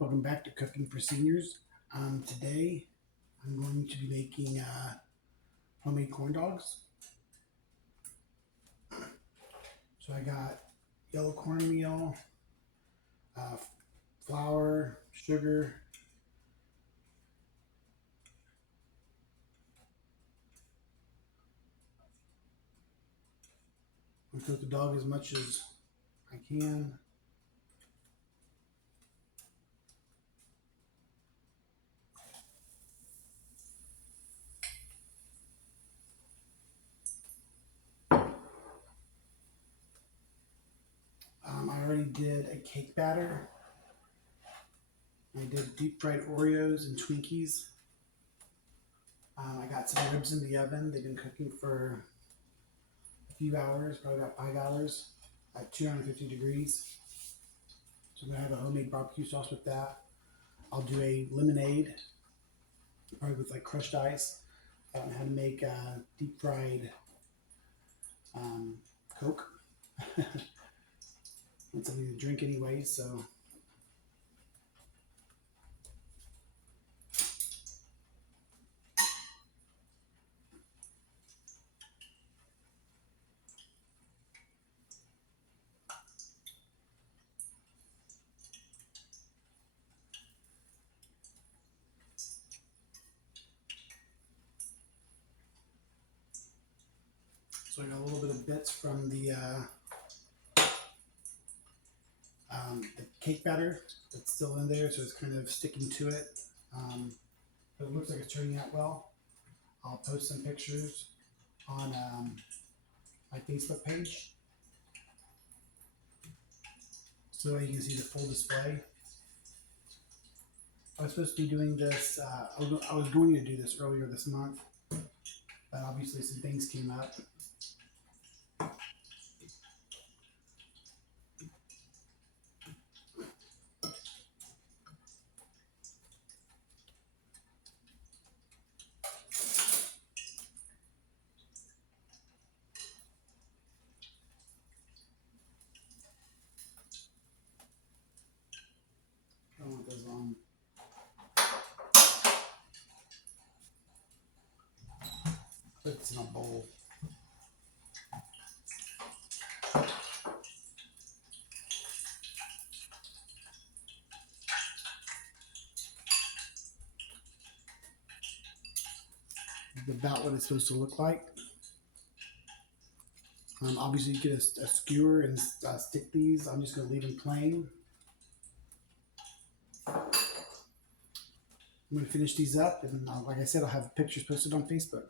Welcome back to Cooking for Seniors. Today I'm going to be making homemade corn dogs. So I got yellow cornmeal, flour, sugar, I'm going to cook the dog as much as I can. I already did a cake batter. I did deep fried Oreos and Twinkies. I got some ribs in the oven. They've been cooking for a few hours, probably about 5 hours at 250 degrees. So I'm going to have a homemade barbecue sauce with that. I'll do a lemonade, probably with like crushed ice. I don't know how to make deep fried Coke. It's something to drink anyway, so. So I got a little bit of bits from the cake batter that's still in there, so it's kind of sticking to it. But it looks like it's turning out well. I'll post some pictures on my Facebook page so you can see the full display. I was supposed to be doing this, I was going to do this earlier this month, but obviously some things came up. I don't want those on. Put it in a bowl. About what it's supposed to look like. Obviously, you get a skewer and stick these. I'm just going to leave them plain. I'm going to finish these up, and like I said, I'll have pictures posted on Facebook.